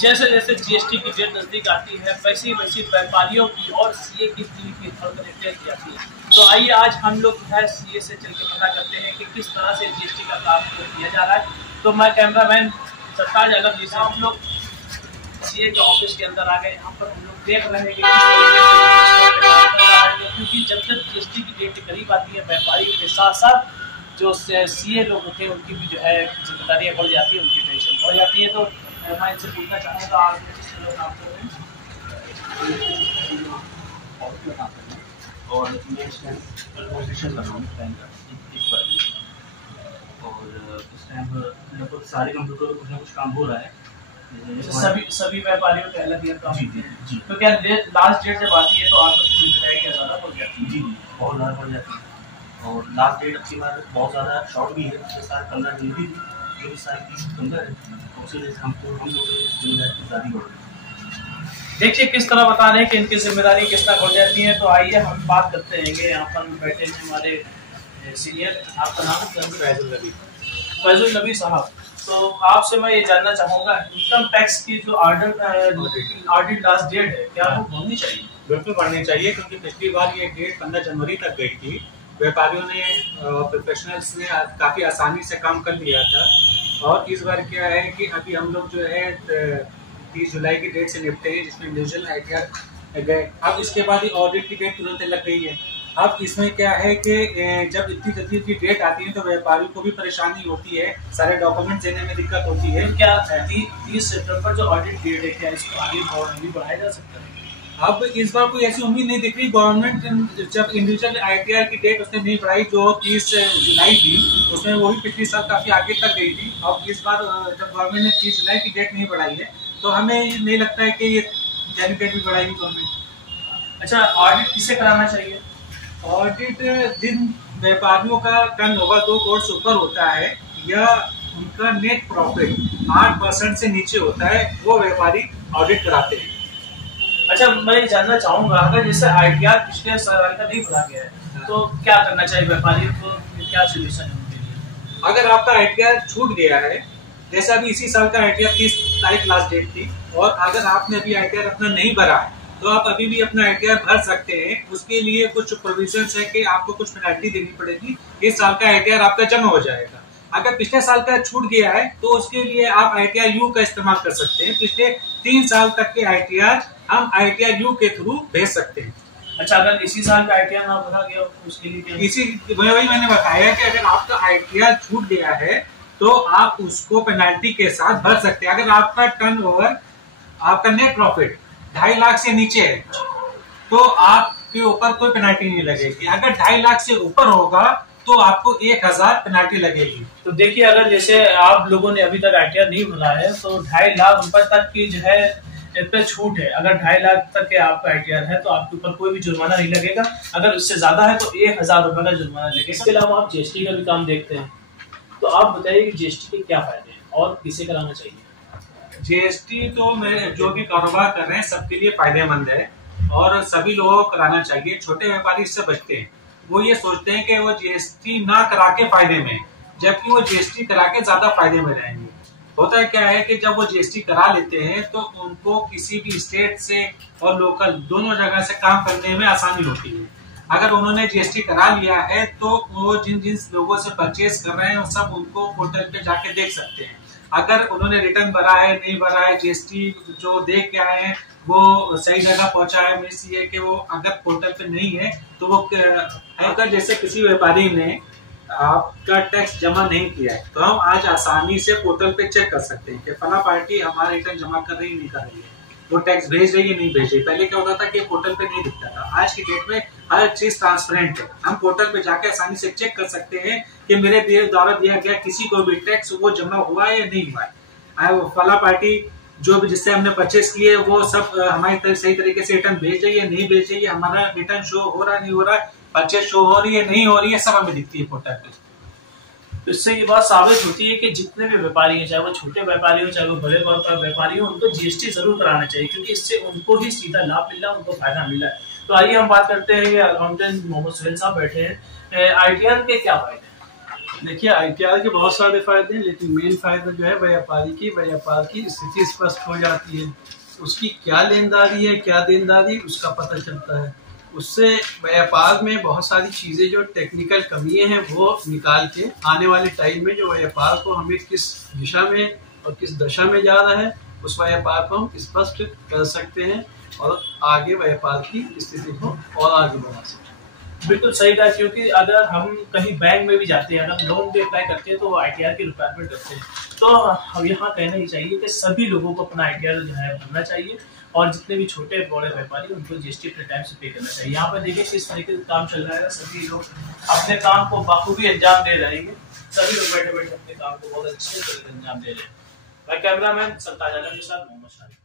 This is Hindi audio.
जैसे जैसे जीएसटी की डेट नजदीक आती है वैसी वैसी व्यापारियों की और सीए की दिल की धड़कन तेज जाती है। तो आइए आज हम लोग जो है सीए से चल के पता करते हैं कि किस तरह से जीएसटी का काम किया जा रहा है। तो मैं कैमरामैन सरताज आलम जी से हम लोग सीए के ऑफिस के अंदर आ गए। यहाँ पर हम लोग देख रहे हैं कि किस तरीके से, क्योंकि जब तक जीएसटी की डेट करीब आती है व्यापारियों के साथ साथ जो सीए लोग होते हैं उनकी भी जो है जिम्मेदारियाँ बढ़ जाती है, उनकी टेंशन बढ़ जाती है। तो मैं इनसे पूछना चाहूँगा आप किस तरह काम कर रहे हैं और पोजिशन बनाऊँ बैंक का इस बार और इस टाइम लगभग सारे कंप्यूटर कुछ ना कुछ काम हो रहा है। सभी व्यापारियों के अलग अलग काम होते हैं। जी। तो क्या लास्ट डेट जब आती है तो आप लोग की जिम्मेदारी क्या ज़्यादा बढ़ जाती है? जी बहुत ज़्यादा बढ़ जाती है और लास्ट डेट अच्छी बात बहुत ज़्यादा शॉर्ट भी है। पिछले साल 15 दिन भी थी, जो इस साल की 15 है, उसी हम लोग जिम्मेदारी ज़्यादा बढ़ रही है। देखिए किस तरह बता रहे हैं कि इनकी जिम्मेदारी किस तरह बढ़ जाती है। तो आइए हम बात करते हैं कि यहाँ पर बैठे हैं हमारे सीनियर। आपका नाम? फैजुल नबी साहब। तो आपसे मैं ये जानना चाहूँगा इनकम टैक्स की जो ऑडिट लास्ट डेट है क्या वो बढ़नी चाहिए? बिल्कुल बढ़नी चाहिए, क्योंकि पिछली बार ये डेट 15 जनवरी तक गई थी। व्यापारियों ने प्रोफेशनल्स ने काफ़ी आसानी से काम कर लिया था और इस बार क्या है कि अभी हम लोग जो है 30 जुलाई की डेट से निपटे हैं, जिसमें इंडिविजुअल आईटीआर गए। अब इसके बाद ही ऑडिट की डेट तुरंत लग गई है। अब इसमें क्या है कि जब इतनी जल्दी की डेट आती है तो व्यापारियों को भी परेशानी होती है, सारे डॉक्यूमेंट देने में दिक्कत होती है। क्या 30 सितंबर जो ऑडिट डेट है क्या इसको आगे बढ़ाया जा सकता है? अब इस बार कोई ऐसी उम्मीद नहीं दिख रही। गवर्नमेंट जब इंडिविजुअल आईटीआर की डेट उसने नहीं बढ़ाई, जो 30 जुलाई थी, उसमें वो भी पिछले साल काफी आगे तक गई थी। अब इस बार जब गवर्नमेंट ने 30 जुलाई की डेट नहीं बढ़ाई है तो हमें नहीं लगता है कि ये जारी डेट भी बढ़ाएगी गवर्नमेंट। अच्छा, ऑडिट किसे कराना चाहिए? ऑडिट जिन व्यापारियों का टर्नओवर 2 करोड़ से ऊपर होता है या उनका नेट प्रॉफिट 8% से नीचे होता है, वो व्यापारी ऑडिट कराते हैं। अच्छा, मैं ये जानना चाहूंगा अगर जैसे आईटीआर पिछले साल का नहीं भरा गया है तो क्या करना चाहिए व्यापारियों को? क्या सोल्यूशन है उनके लिए? अगर आपका आईटीआर छूट गया है, जैसे अभी इसी साल का आईटीआर 30 तारीख लास्ट डेट थी, और अगर आपने अभी आईटीआर अपना नहीं भरा है तो आप अभी भी अपना आईटीआर भर सकते हैं। उसके लिए कुछ प्रोविजंस है कि आपको कुछ पेनल्टी देनी पड़ेगी। इस साल का आईटीआर आपका जमा हो जाएगा। अगर पिछले साल का छूट गया है तो उसके लिए आप आईटीआर यू का इस्तेमाल कर सकते हैं। पिछले 3 साल तक के आईटीआर हम आईटीआर यू के थ्रू भेज सकते हैं। अच्छा, अगर इसी साल का आईटीआर ना भरा गया उसके लिए वही मैंने बताया कि अगर आपका आईटीआर छूट गया है तो आप उसको पेनल्टी के साथ भर सकते हैं। अगर आपका टर्नओवर, आपका नेट प्रॉफिट 2.5 लाख से नीचे है तो आपके ऊपर कोई पेनल्टी नहीं लगेगी। अगर 2.5 लाख से ऊपर होगा तो आपको 1000 पेनल्टी लगेगी। तो देखिए, अगर जैसे आप लोगों ने अभी तक आईटीआर नहीं भरा है तो 2.5 लाख रुपए तक की जो है पे छूट है। अगर 2.5 लाख तक के आपका आईटीआर है तो आपके ऊपर कोई भी जुर्माना नहीं लगेगा। अगर उससे ज्यादा है तो 1000 रुपए का जुर्माना लगेगा। इसके अलावा आप जीएसटी का भी काम देखते हैं, तो आप बताइए कि जीएसटी के क्या फायदे हैं और किसे कराना चाहिए? जीएसटी तो मैं जो भी कारोबार कर रहे हैं सबके लिए फायदेमंद है और सभी लोगों को कराना चाहिए। छोटे व्यापारी इससे बचते हैं। वो ये सोचते हैं कि वो जीएसटी ना करा के फायदे में, जबकि वो जीएसटी करा के ज्यादा फायदे में रहेंगे। होता क्या है कि जब वो जीएसटी करा लेते हैं तो उनको किसी भी स्टेट से और लोकल दोनों जगह से काम करने में आसानी होती है। अगर उन्होंने जीएसटी करा लिया है तो वो जिन जिन लोगों से परचेज कर रहे हैं वो सब उनको पोर्टल पे जाके देख सकते हैं। अगर उन्होंने रिटर्न भरा है, नहीं भरा है, जीएसटी जो देख के आए हैं वो सही जगह पहुंचा है, मीन्स ये कि वो अगर पोर्टल पे नहीं है तो वो अगर जैसे किसी व्यापारी ने आपका टैक्स जमा नहीं किया है तो हम आज आसानी से पोर्टल पे चेक कर सकते हैं कि फला पार्टी हमारा रिटर्न जमा कर रही नहीं कर रही है, वो टैक्स भेज रही है नहीं भेज रही। पहले क्या होता था कि पोर्टल पे नहीं दिखता था। आज की डेट में हर चीज ट्रांसपेरेंट है। हम पोर्टल पे जाके आसानी से चेक कर सकते हैं कि मेरे द्वारा दिया गया किसी को भी टैक्स वो जमा हुआ है या नहीं हुआ है। फला पार्टी जो भी जिससे हमने परचेस किए वो सब हमारी सही तरीके से रिटर्न भेज रही है नहीं भेज रही है, हमारा रिटर्न शो हो रहा है नहीं हो रहा है, परचेस शो हो रही है नहीं हो रही है, सब हमें दिखती है पोर्टल पे। तो इससे ये बात साबित होती है कि जितने भी व्यापारी हैं, चाहे वो छोटे व्यापारी हो चाहे वो बड़े व्यापारी हो, उनको जीएसटी जरूर कराना चाहिए क्योंकि इससे उनको ही सीधा लाभ मिल रहा है, उनको फायदा मिल रहा है। तो आइए हम बात करते हैं, अकाउंटेंट मोहम्मद सुहेल साहब बैठे हैं। आईटीआर के क्या फायदे हैं? देखिए ITR के बहुत सारे फायदे हैं, लेकिन मेन फायदा जो है व्यापार की स्थिति स्पष्ट हो जाती है। उसकी क्या लेनदारी है, क्या देनदारी, उसका पता चलता है। उससे व्यापार में बहुत सारी चीजें जो टेक्निकल कमियां हैं वो निकाल के आने वाले टाइम में जो व्यापार को हमें किस दिशा में और किस दशा में जा रहा है उस व्यापार को हम स्पष्ट कर सकते हैं और आगे व्यापार की स्थिति को और आगे बढ़ा सकते हैं। बिल्कुल सही कहा, क्योंकि अगर हम कहीं बैंक में भी जाते हैं, अगर हम लोन पे अप्लाई करते हैं तो वो ITR की रिक्वायरमेंट करते हैं। तो हम यहाँ कहना ही चाहिए कि सभी लोगों को अपना ITR जो है भरना चाहिए और जितने भी छोटे बड़े व्यापारी उनको GST अपने टाइम से पे करना चाहिए। यहाँ पर देखिए किस तरीके से काम चल रहा है, सभी लोग अपने काम को बाखूबी अंजाम दे रहे हैं। सभी लोग बैठे बैठे अपने काम को बहुत अच्छे तरीके से अंजाम दे रहे हैं। मैं कैमरामैन सरताज आलम के साथ मोहम्मद शारिक।